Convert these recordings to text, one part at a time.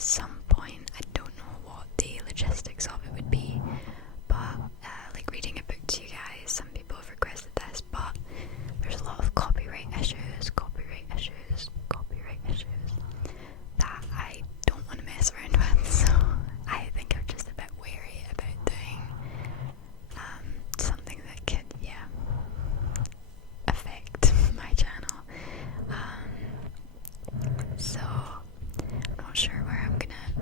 at some point. I don't know what the logistics of it would be, but like reading a book to you guys, some people have requested this, but there's a lot of copyright issues that I don't want to mess around with, so I think I'm just a bit wary about doing something that could, affect my channel. So I'm not sure where I'm gonna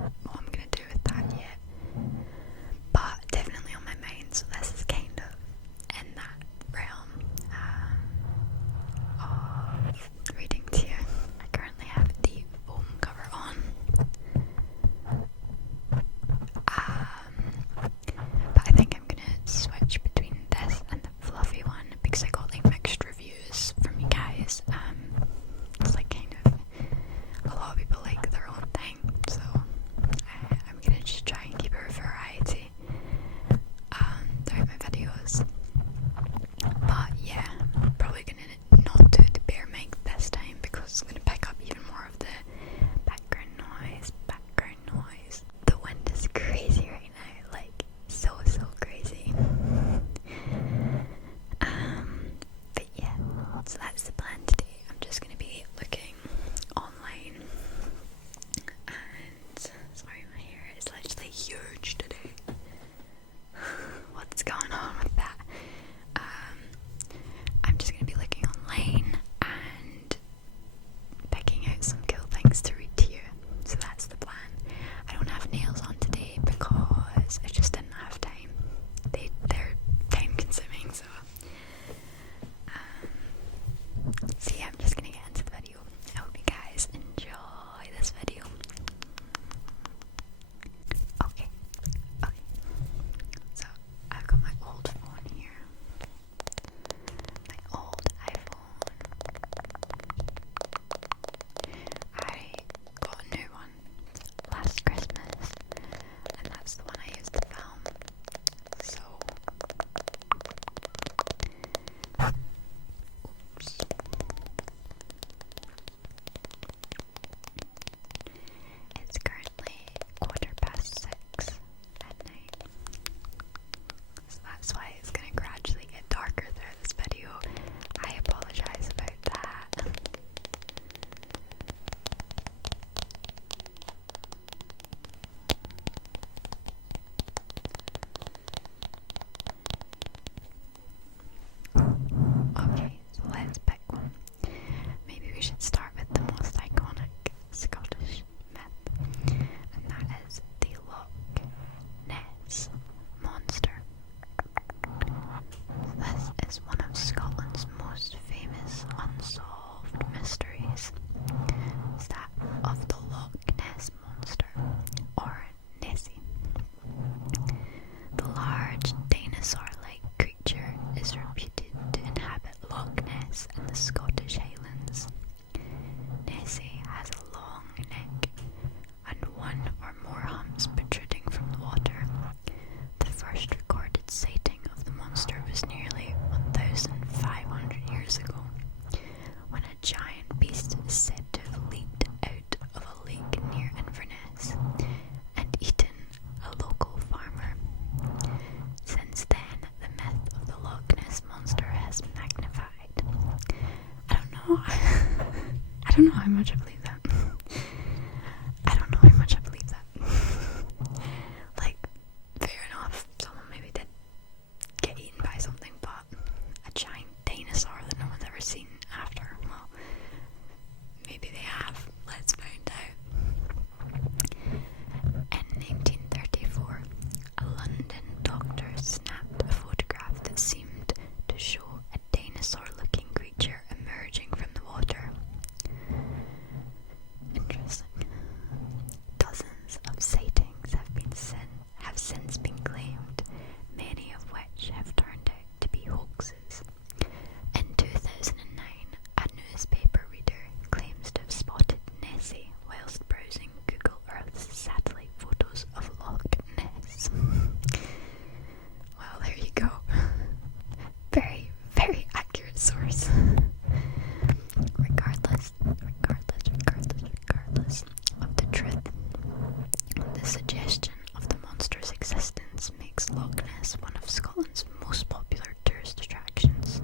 suggestion of the monster's existence makes Loch Ness one of Scotland's most popular tourist attractions,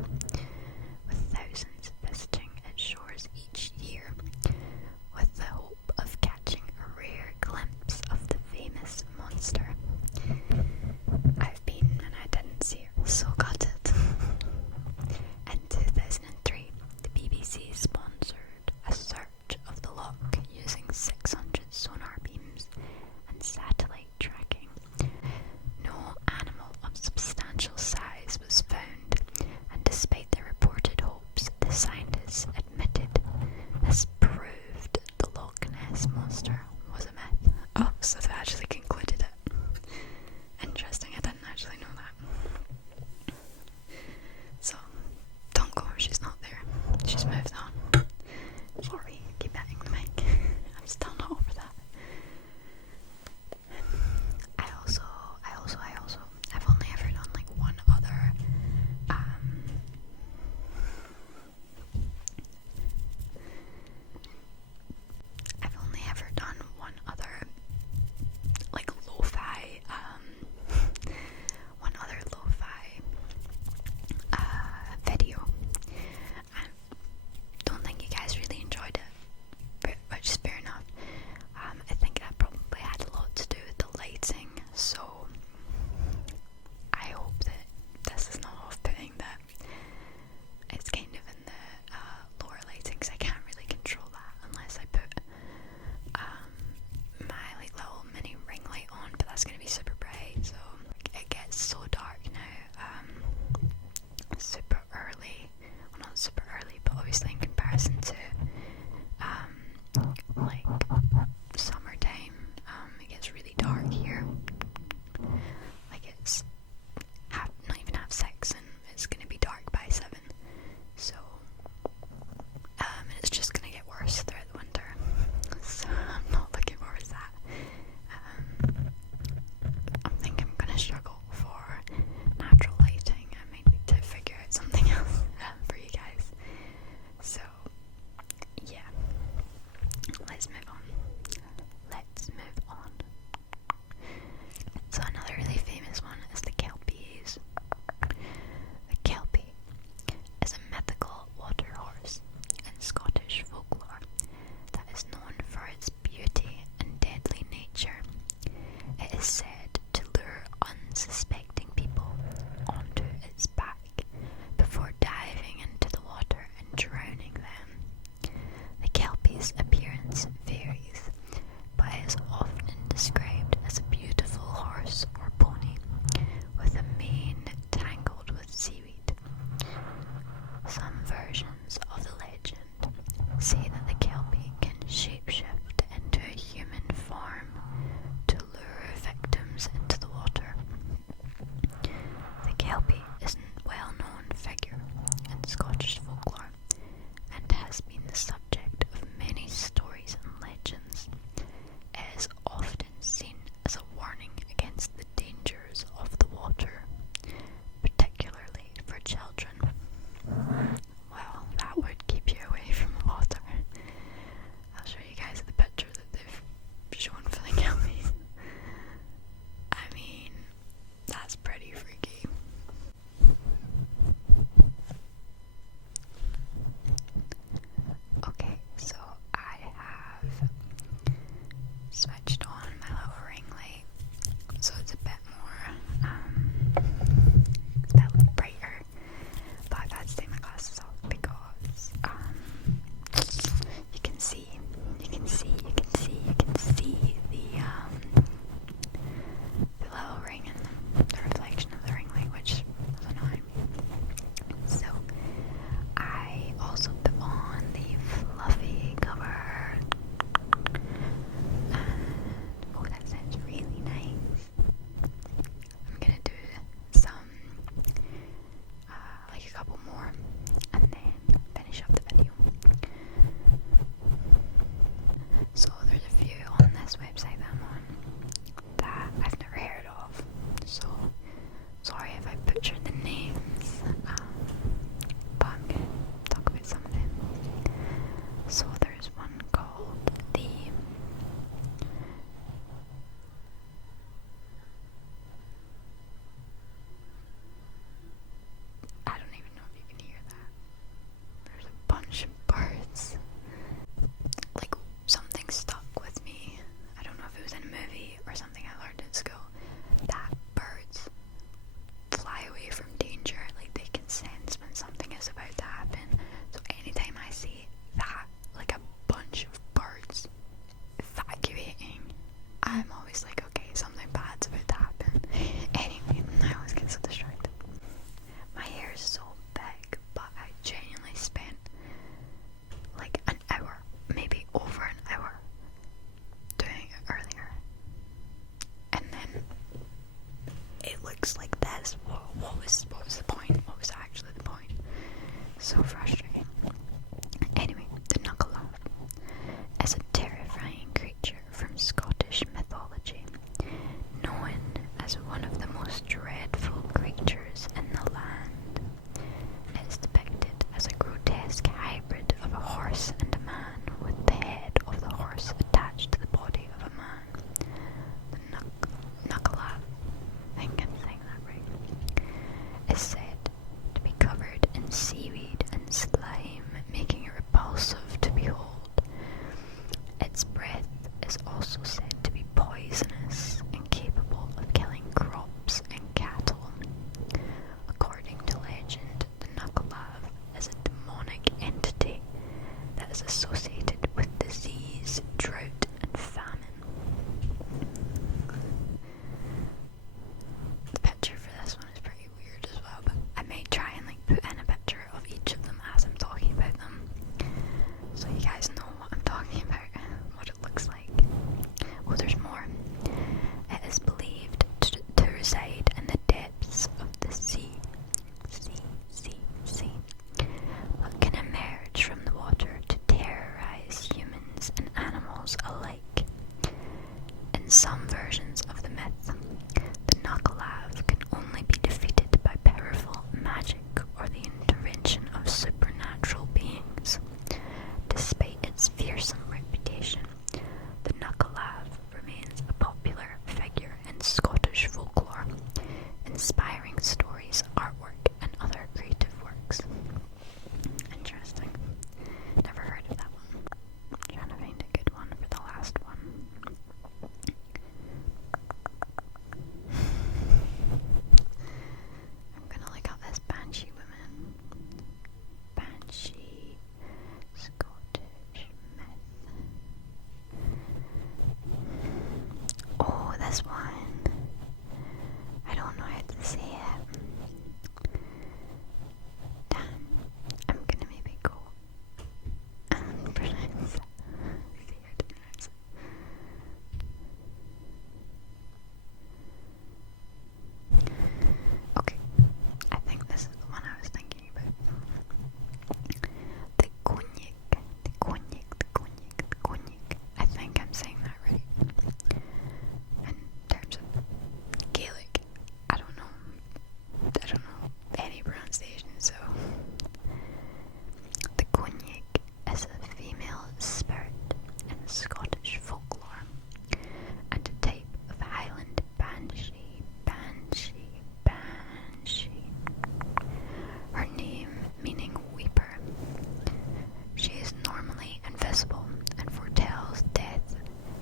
with thousands visiting its shores each year, with the hope of catching a rare glimpse of the famous monster. I've been and I didn't see it, so got it. In 2003, the BBC sponsored a search of the loch using 600 sonar beams and satellite I'm always like, okay, something bad's about to happen. Anyway, I always get so distracted. My hair is so big, but I genuinely spent like an hour, maybe over an hour, doing it earlier. And then it looks like this. What was the point? What was actually the point? So frustrating. Anyway, the Nuckelavee is a terrifying creature from Scottish mythology, known as one of the most dreadful creatures in the land. It is depicted as a grotesque hybrid of a horse and a man, with the head of the horse attached to the body of a man. The Nuckelavee, I think I'm saying that right, is said to be covered in seaweed and slime, making it repulsive to behold. Its breath is also said to be poisonous and capable of killing crops and cattle. According to legend, the Nuckelavee is a demonic entity that is associated with disease, drought, and famine. The picture for this one is pretty weird as well, but I may try and put in a picture of each of them as I'm talking about them, so you guys know what I'm talking about, what it looks like. Oh, there's more. It is believed to reside in the depths of the sea, but can emerge from the water to terrorize humans and animals alike. In some versions of the myth, the Nuckelavee can only be defeated by powerful magic or the intervention of supernatural beings. Despite its fearsome reputation, the Nuckelavee remains a popular figure in Scottish folklore, inspiring stories, artwork, and other creative works. Interesting. Never heard of that one. Trying to find a good one for the last one. I'm gonna look up this Banshee woman. Banshee, Scottish myth. Oh, this one. I don't know how to say it. Damn. I'm gonna maybe go and pronounce it. See how to pronounce it. Okay, I think this is the one I was thinking about. The Cognac. I think I'm saying that right. In terms of Gaelic, I don't know any pronunciation, so the Cognac is a female spirit in Scottish folklore and a type of Highland Banshee. Her name meaning weeper. She is normally invisible and foretells death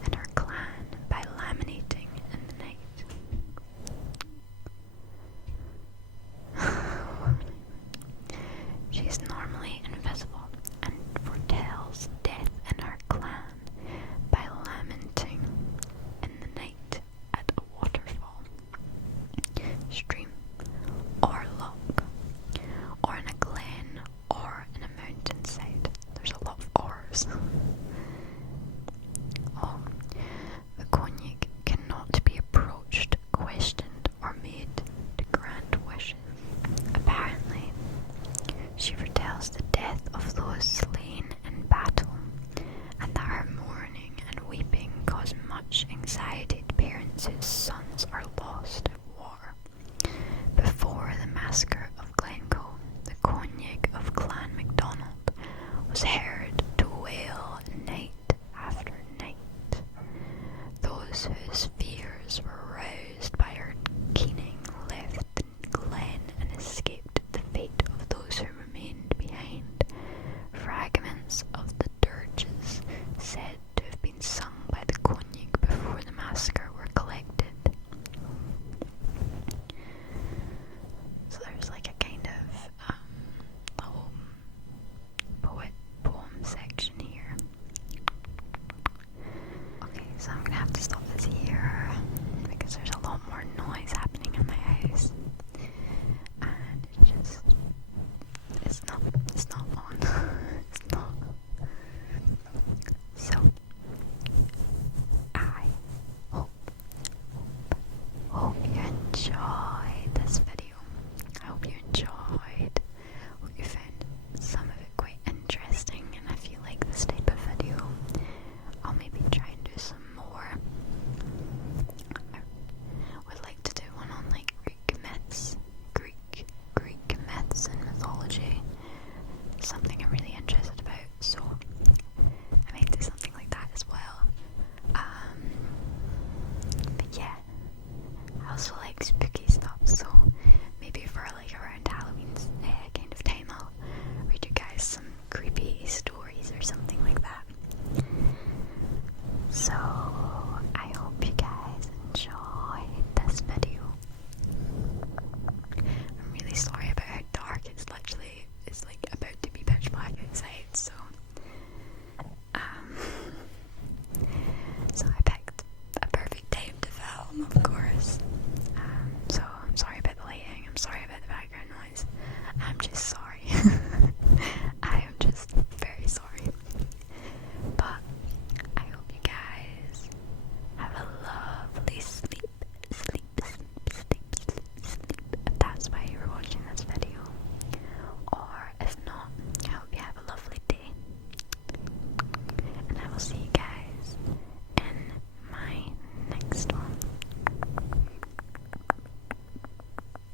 in her clan by laminating in the night. She is normally invisible and foretells death in her clan by lamenting in the night at a waterfall, stream, or loch, or in a glen, or in a mountainside. There's a lot of ors. Oh, the Cognac cannot be approached, questioned, or made to grant wishes. Apparently, she foretells the death of those slain in battle, and that her mourning and weeping cause much anxiety to parents whose sons are lost at war. Before the massacre of Glencoe, the Cognac of Clan MacDonald was heard to wail night after night. Those whose fears were roused by her keening left the glen and escaped the fate of those who remained behind. Fragments of the dirges said to have been sung by the Cognac before the massacre were collected. So there's like a kind of little poem section here. Okay, so I'm gonna have to stop this here because there's a lot more noise happening in my house, and it's not on. It's not. So I hope you enjoyed this video. I hope you enjoyed. Hope you found some of it quite interesting, and if you like this type of video, I'll maybe try and do some more. I would like to do one on like Greek myths and mythology. Something I'm really interested about, so I might do something like that as well. But yeah, I also like